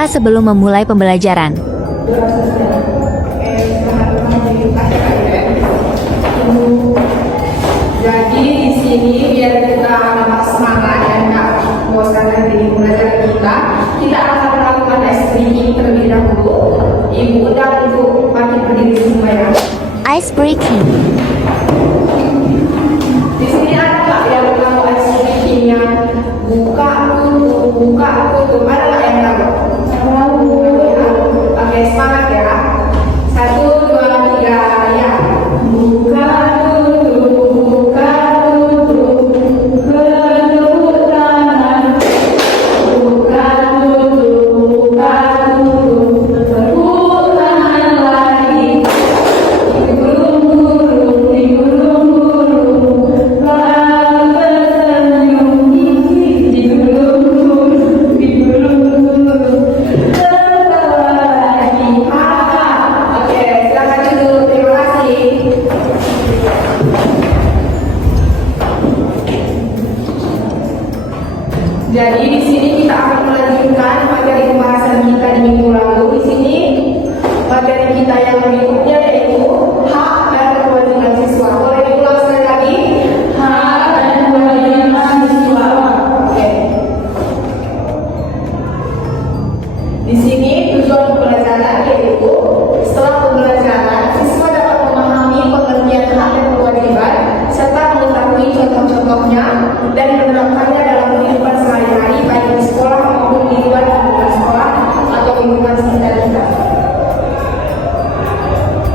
berdoa sebelum memulai pembelajaran. Jadi di sini biar kita dapat semangat dan nggak membosankan diri pelajaran kita akan melakukan ice breaking terlebih dahulu. Ibu undang untuk bangkit berdiri semua ya. Ice breaking. Di sini ada nggak yang tahu ice breaking yang buka tutup ada nggak yang tahu? Oke, semangat ya. 1, 2, 3 ya. Buka tutup kedua tangan. Buka tutup kedua tangan lagi. Digulung-gulung lalu tersenyum. Digulung-gulung lagi. Oke, silakan duduk. Terima kasih. Jadi di sini kita akan melanjutkan materi pembahasan kita di minggu lalu. Di sini materi kita yang berikutnya yaitu hak dan kewajiban siswa. Boleh diulang sekali lagi? Hak dan kewajiban siswa. Oke. Di sini tujuan pembelajaran yaitu setelah pembelajaran siswa dapat memahami pengertian hak dan kewajiban serta mengetahui contoh-contohnya dan menerapkannya dalam kehidupan sehari-hari baik di sekolah maupun di luar lingkungan sekolah atau lingkungan sekitar kita.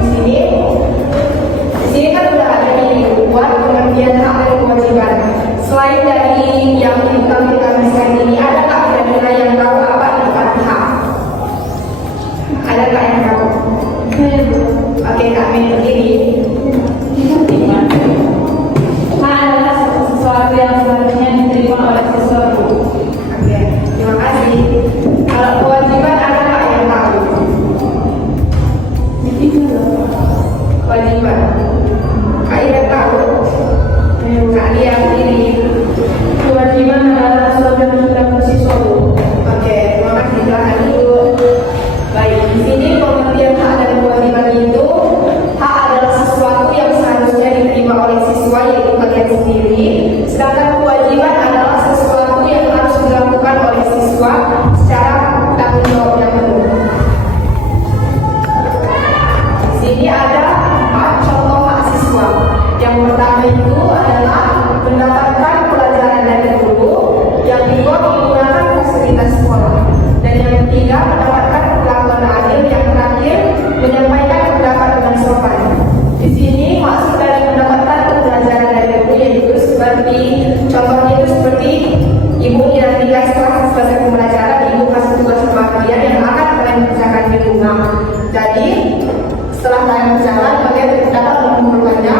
Di sini kan sudah ada nih buat pengertian hak dan kewajiban. Selain dari yang kita tuliskan ini, ada tak kira-kira yang tahu apa itu arti hak? Ada tak yang tahu? Oke, Kak Mei berdiri. Hak adalah sesuatu yang seharusnya diterima oleh seseorang. Oke, terima kasih. Kalau kewajiban ada tak yang tahu? Kewajiban. Kak Ida tahu? Kak Dia sendiri. Kewajiban adalah sesuatu yang kita mesti suruh. Oke, terima kasih. Silakan dulu. Baik, di sini pengertian hak dan kewajiban itu, hak adalah sesuatu yang seharusnya diterima oleh siswa yaitu kalian sendiri. Sedangkan kewajiban adalah sesuatu yang harus dilakukan oleh siswa secara tanggung jawab yang penuh. Di sini ada 4 contoh hak siswa. Yang pertama itu adalah mendapatkan pelajaran dari guru, yang kedua menggunakan fasilitas sekolah, dan yang ketiga mendapatkan perlakuan adil, yang terakhir menyampaikan pendapat dengan sopan. Di sini maksud dari mendapatkan pelajaran dari guru yaitu seperti contohnya itu seperti ibu nantikan setelah selesai pembelajaran ibu kasih tugas sama kalian yang akan kalian kerjakan di rumah. Jadi setelah kalian berjalan kalian dapat mengumpulkannya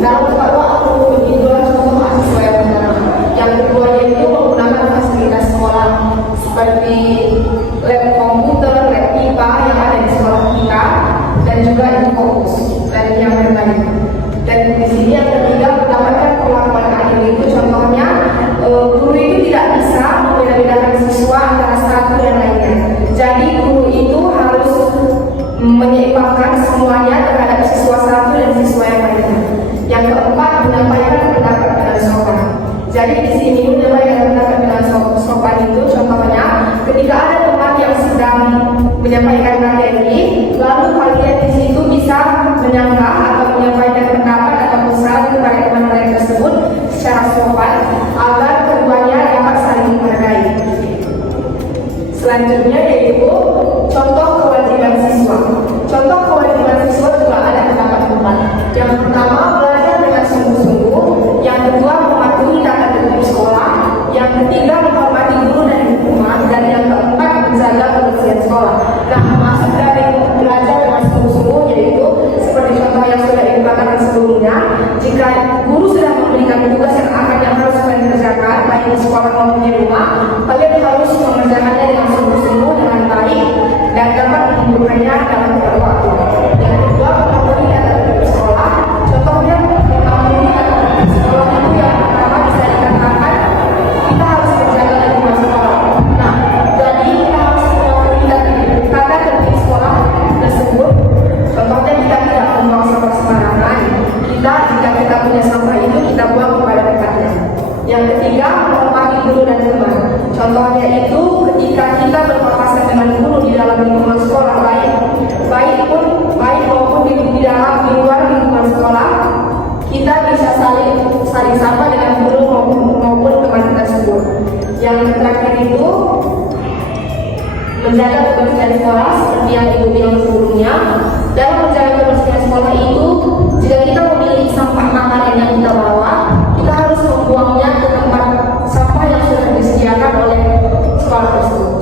dalam tempat waktu. Itulah contoh mahasiswa yang benar. Yang kedua yaitu menggunakan fasilitas sekolah seperti lab komputer, lab IPA yang ada di sekolah kita, dan juga Infocus dan yang lain-lain. Dan di sini yang ketiga mendapatkan perlakuan adil itu contohnya guru itu tidak bisa membeda-bedakan siswa antara satu dan lainnya. Jadi guru itu harus menyeimbangkan semuanya terhadap siswa satu dan siswa yang lainnya. Yang keempat menyampaikan pendapat dengan sopan. Jadi di sini menyampaikan pendapat dengan sopan itu contohnya ketika ada teman yang sedang menyampaikan materi, lalu kalian di situ bisa menyanggah atau menyampaikan pendapat atau saran kepada teman kalian tersebut secara sopan agar keduanya dapat saling menghargai. Selanjutnya yaitu contoh kewajiban siswa. Contoh kewajiban siswa juga ada terdapat 4. Yang pertama belajar dengan sungguh-sungguh, yang kedua mematuhi tata tertib sekolah, yang ketiga menghormati guru dan lingkungan, dan yang keempat menjaga kebersihan sekolah. Nah, maksud dari belajar dengan sungguh-sungguh yaitu seperti contoh yang sudah dikatakan sebelumnya, jika guru sudah memberikan tugas yang harus kalian kerjakan baik di sekolah maupun di rumah, kalian harus mengerjakannya dengan sungguh-sungguh dengan baik dan dapat mengumpulkannya dalam tepat waktu. Yang kedua, mematuhi tata tertib sekolah. Contohnya mematuhi tata tertib sekolah itu yang pertama bisa dikatakan kita harus menjaga lingkungan sekolah. Nah, jadi kita harus ketiga, menghormati guru dan teman. Contohnya itu ketika kita berpapasan dengan guru di dalam lingkungan sekolah baik maupun di luar lingkungan sekolah, kita bisa saling sapa dengan guru maupun teman tersebut. Yang terakhir itu menjaga kebersihan sekolah seperti yang Ibu bilang sebelumnya. Dalam menjaga kebersihan sekolah itu, jika kita memiliki sampah makanan yang kita bawa, kita harus membuangnya ke tempat sampah yang sudah disediakan oleh sekolah tersebut.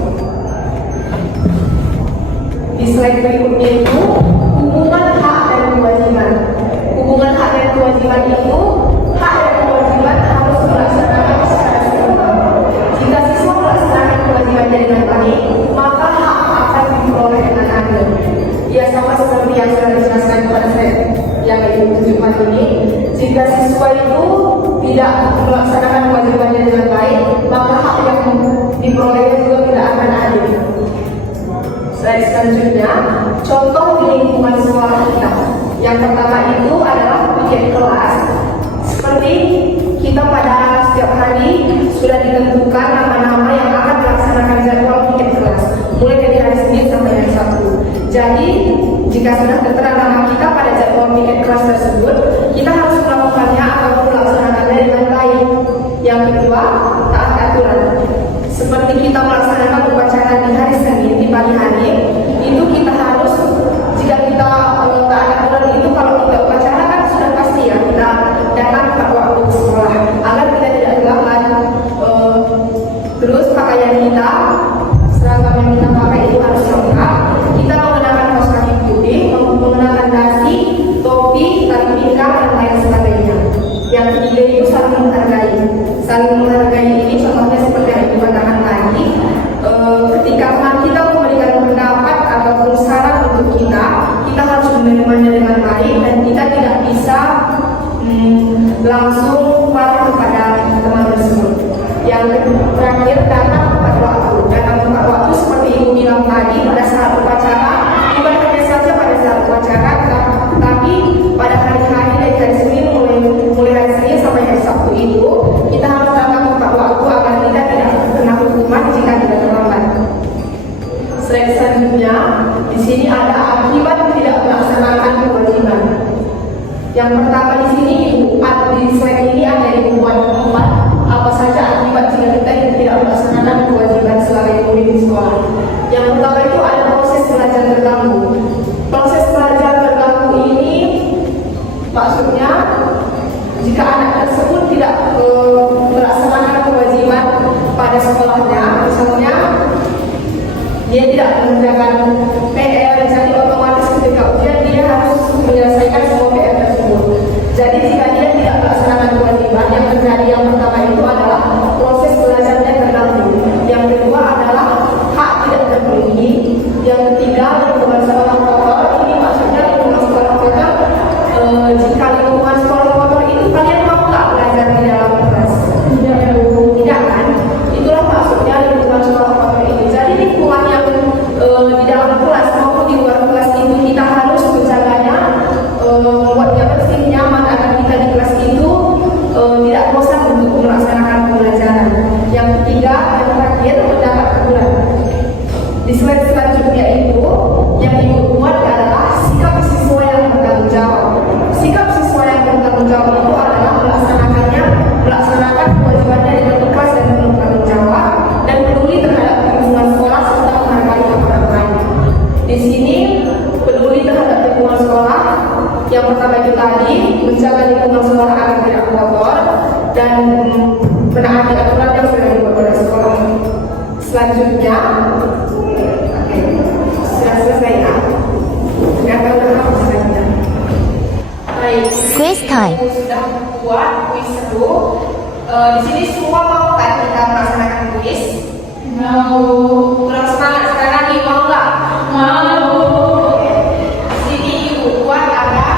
Di slide berikutnya itu hubungan hak dan kewajiban. Hubungan hak dan kewajiban itu, hak dan kewajiban harus dilaksanakan secara sempurna. Jika siswa melaksanakan kewajibannya dengan baik, maka hak akan diperoleh dengan adil. Ya, sama seperti yang sudah dijelaskan pada slide yang ditunjukkan ini, jika siswa itu tidak melaksanakan kewajibannya dengan baik, maka hak yang diperolehnya juga tidak akan adil. Slide selanjutnya, contoh di lingkungan sekolah kita. Yang pertama itu adalah piket kelas. Seperti kita pada setiap hari sudah ditentukan nama-nama yang akan melaksanakan jadwal piket kelas, mulai dari hari Senin sampai hari Sabtu. Jadi, jika sudah tertera nama kita pada jadwal piket kelas tersebut, kita harus melakukannya atau melaksanakannya dengan baik. Yang kedua, taat aturan. Seperti kita melaksanakan upacara di hari Senin di pagi hari, itu kita harus, jika kita taat aturan itu, kalau kita upacara kan sudah pasti ya kita datang tepat waktu ke sekolah agar kita tidak terlambat. Terus pakaian kita, seragam yang kita pakai itu harus lengkap. Kita menggunakan kaos kaki putih, menggunakan dasi, topi, tali pinggang, dan lain sebagainya. Yang ketiga itu saling menghargai. Saling menghargai ini contohnya seperti yang dikatakan tadi. Ketika teman kita memberikan pendapat ataupun saran untuk kita harus menerimanya dengan baik dan kita tidak bisa langsung marah kepada teman tersebut. Yang terakhir, datang tepat waktu. Datang tepat waktu seperti Ibu bilang tadi pada saat upacara, bukan hanya saja pada saat upacara, tapi pada hari-hari dari hari Senin mulai hari Senin sampai hari Sabtu itu kita harus datang tepat waktu agar kita tidak kena hukuman jika tidak terlambat. Slide selanjutnya, di sini ada akibat tidak melaksanakan kewajiban. Yang pertama di sini di slide ini ada yang membuat apa saja akibat jika kita tidak melaksanakan kewajiban sebagai murid di sekolah. Yang pertama itu ada proses belajar terganggu. Proses belajar terganggu ini maksudnya jika anak tersebut tidak melaksanakan kewajiban pada sekolahnya, misalnya dia tidak mengerjakan PR, jadi otomatis ketika ujian dia harus menyelesaikan semua PR tersebut. Jadi jika dia tidak melaksanakan kewajiban, yang terjadi yang pertama itu adalah proses belajarnya terganggu. Yang kedua adalah hak tidak terpenuhi. Yang ketiga, lingkungan sekolah kotor. Ini maksudnya lingkungan sekolah kotor. Jika lingkungan sekolah kotor itu kalian mau nggak belajar di dalam kelas? Tidak kan? Itulah maksudnya lingkungan sekolah kotor ini. Jadi lingkungan yang di dalam kelas maupun di luar kelas itu kita harus menjaganya, membuatnya bersih, nyaman agar kita di kelas itu tidak bosan untuk melaksanakan pembelajaran. Yang ketiga, yang terakhir, mendapat teguran. Di slide selanjutnya itu yang Ibu buat adalah sikap siswa yang bertanggung jawab. Sikap siswa yang bertanggung jawab itu adalah melaksanakan kewajibannya di dalam kelas dan bertanggung jawab dan peduli terhadap lingkungan sekolah serta menghargai orang lain. Di sini peduli terhadap lingkungan sekolah. Yang pertama itu tadi menjaga lingkungan sekolah agar tidak kotor dan menaati aturan yang sudah dibuat oleh sekolah. Selanjutnya, sudah selesai ya. Sudah tahu apa selanjutnya. Baik. Quiz time. Sudah buat kuis seru. Di sini semua mau kan kita melaksanakan kuis? Mau. Kurang semangat sekali lagi, mau nggak? Mau. Di sini Ibu buat ada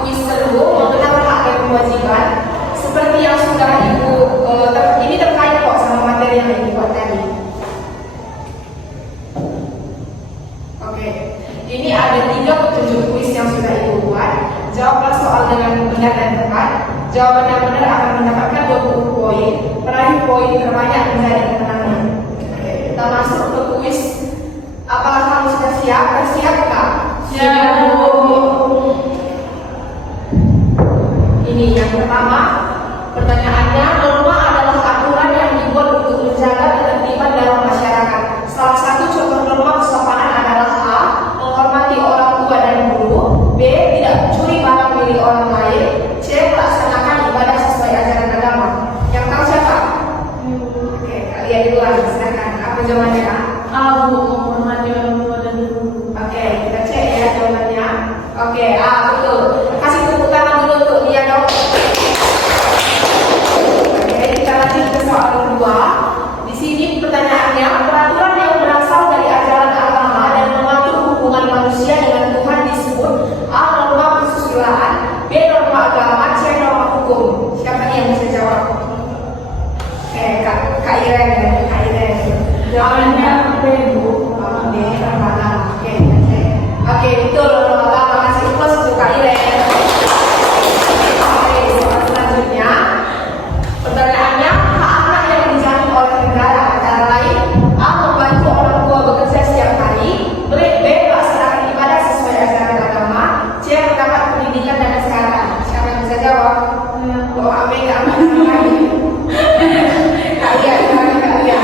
kuis seru mengenal hak dan kewajiban. Seperti yang sudah Ibu, ini terkait kok sama materi yang Ibu buat tadi. Oke, ini ada 3 petunjuk kuis yang sudah Ibu buat. Jawablah soal dengan benar dan tepat. Jawaban yang benar akan mendapatkan 20 poin. poin, peraih poin terbanyak menjadi pemenangnya. Oke, kita masuk ke kuis. Apakah kamu sudah siap? Bersiapkah? Siap, Bu. Ini yang pertama. Pertanyaannya, norma adalah aturan yang dibuat untuk menjaga ketertiban dalam masyarakat. Salah satu contoh norma kesopanan adalah A. Menghormati orang tua dan guru. B. Tidak mencuri barang milik orang lain. C. Melaksanakan ibadah sesuai ajaran agama. Yang tahu siapa? Oke, kalian duluan. Silakan. Apa jawabannya? A, Bu. Menghormati orang tua dan guru. Oke, kita cek ya jawabannya. Oke, A, betul. Kasih tepuk tangan dulu untuk dia dong. Oke, kita lanjut ke soal kedua. Di sini pertanyaannya, peraturan yang berasal dari ajaran agama dan mengatur hubungan manusia dengan Tuhan disebut A. Norma kesusilaan, B. Norma agama, C. Norma hukum. Siapa nih yang bisa jawab? Oke, Kak Iren ya, Kak Iren. Jawabannya B, Bu. B. Norma agama. Oke, betul. Norma agama. Kasih plus untuk Kak Iren. Oke, soal selanjutnya. Pertanyaannya, hak anak yang dijamin oleh negara antara lain A. Membantu orang tua bekerja setiap hari, B. Melaksanakan ibadah sesuai ajaran agama, C. Mendapat pendidikan dan kesehatan. Siapa yang bisa jawab? Oh, Ame nggak aman lagi. Kalian.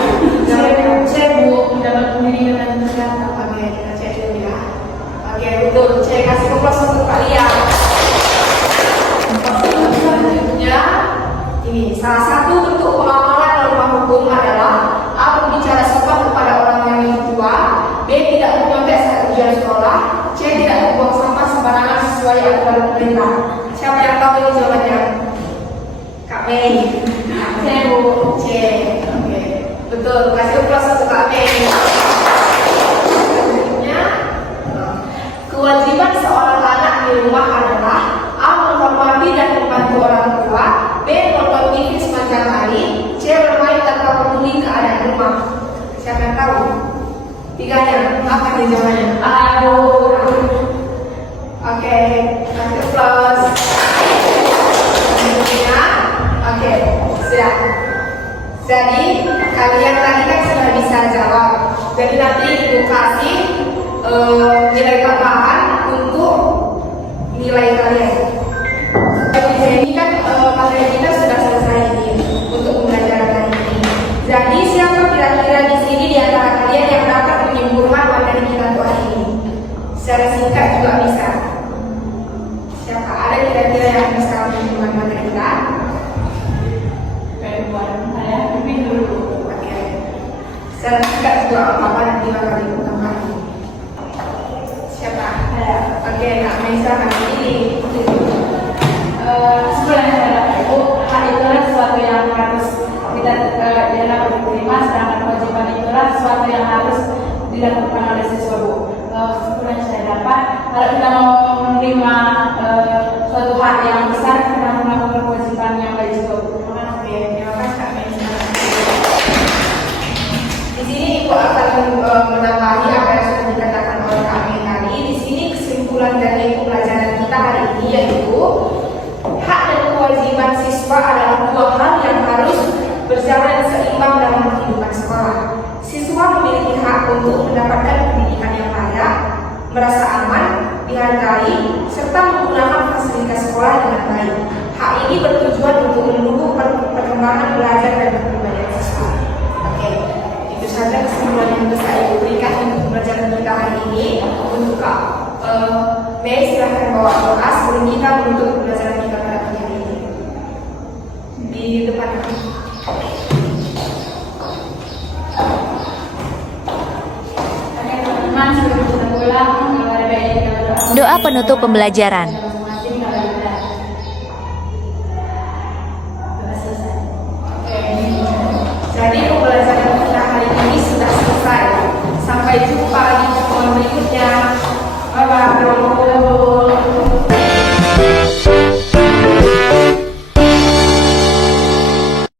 C, Bu. Mendapat pendidikan dan kesehatan. Oke, kita cek dulu ya. Oke, betul. Cek kasih plus untuk kalian. Selanjutnya, ini salah satu bentuk pengamalan norma hukum adalah A. Berbicara sopan kepada orang yang lebih tua, B. Tidak menyontek saat ujian sekolah, C. Tidak membuang sampah sembarangan sesuai aturan pemerintah. Siapa yang tahu ini jawabannya? Kak Mei. C, Bu. C. Oke, betul. Kasih plus untuk Kak Mei. Selanjutnya, kewajiban seorang anak di rumah adalah A. Menghormati dan membantu orang tua, B. Menonton TV sepanjang hari, C. Bermain tanpa peduli keadaan rumah. Siapa yang tahu? Tiganya, apa nih jawabannya? A, Bu. Oke, kasih plus. Selanjutnya, oke, siap. Jadi kalian tadi kan sudah bisa jawab. Jadi nanti ibu kasih nilai tambahan untuk nilai kalian. Jadi kan materi kita sudah selesai ini untuk pembelajaran hari ini. Jadi siapa kira-kira di sini di antara kalian yang dapat menyimpulkan materi kita untuk hari ini? Secara singkat juga bisa. Siapa ada kira-kira yang bisa menyimpulkan materi kita? Saya pimpin dulu. Oke. Secara singkat juga apa-apa nanti bakal diutamakan. Siapa? Oke, Kak Maisa nanti ini. Seperti yang saya dapat, Bu, hak itulah sesuatu yang harus kita dapat diterima, sedangkan kewajiban itulah sesuatu yang harus dilakukan oleh siswa, Bu. Seperti yang saya dapat, kalau kita mau menerima suatu hak yang besar, kita harus melakukan kewajiban yang baik juga, Bu. Oke, terima kasih Kak Maisa. Di sini Ibu akan menambahi apa yang sudah dikatakan oleh Kak Mei tadi. Di sini kesimpulan dari pembelajaran kita hari ini yaitu hak dan kewajiban siswa adalah dua hal yang harus berjalan seimbang dalam kehidupan sekolah. Siswa memiliki hak untuk mendapatkan pendidikan yang layak, merasa aman, dihargai, serta menggunakan fasilitas sekolah dengan baik. Hak ini bertujuan untuk mendukung perkembangan belajar dan kepribadian siswa. Oke, itu saja kesimpulan yang bisa Ibu berikan untuk pembelajaran kita hari ini. Untuk Kak Mei, silahkan bawa doa sebelum kita menutup pembelajaran kita pada pagi hari ini. Di depan kami. Teman-teman, sebelum kita pulang, ada baiknya kita berdoa. Doa penutup pembelajaran. Masing-masing kalau kita sudah selesai. Oke. Jadi pembelajaran kita hari ini sudah selesai. Sampai jumpa di pertemuan berikutnya. Bye bye.